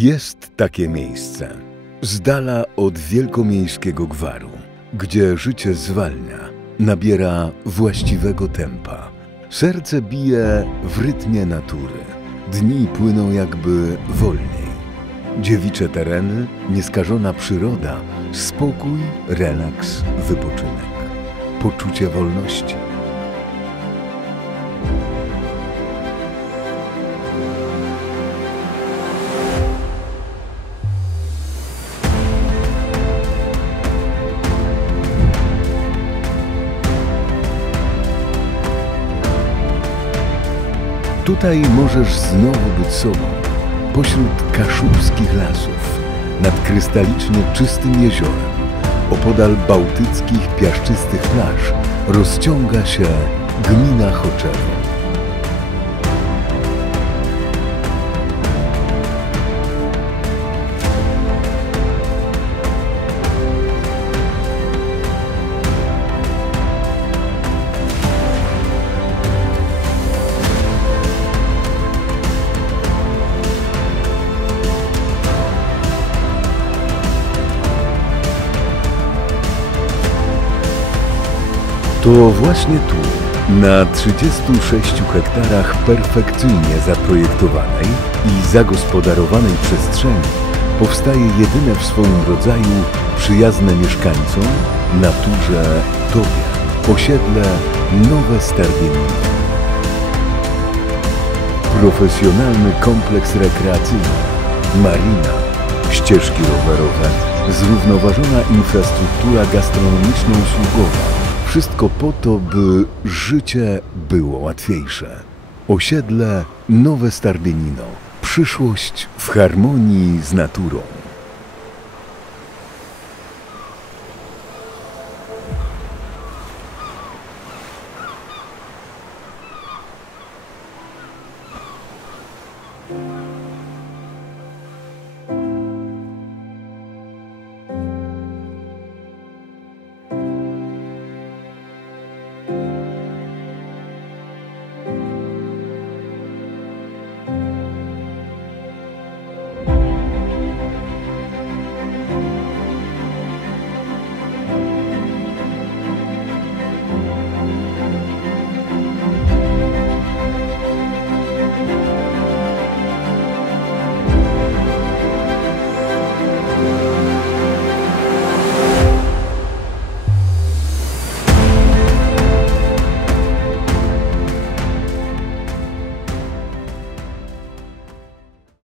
Jest takie miejsce, z dala od wielkomiejskiego gwaru, gdzie życie zwalnia, nabiera właściwego tempa. Serce bije w rytmie natury, dni płyną jakby wolniej. Dziewicze tereny, nieskażona przyroda, spokój, relaks, wypoczynek, poczucie wolności. Tutaj możesz znowu być sobą, pośród kaszubskich lasów, nad krystalicznie czystym jeziorem, opodal bałtyckich piaszczystych plaż rozciąga się gmina Choczewo. To właśnie tu, na 36 hektarach perfekcyjnie zaprojektowanej i zagospodarowanej przestrzeni, powstaje jedyne w swoim rodzaju przyjazne mieszkańcom, naturze, tobie, osiedle Nowe Starbieniny. Profesjonalny kompleks rekreacyjny, marina, ścieżki rowerowe, zrównoważona infrastruktura gastronomiczno-usługowa. Wszystko po to, by życie było łatwiejsze. Osiedle Nowe Starbienino. Przyszłość w harmonii z naturą.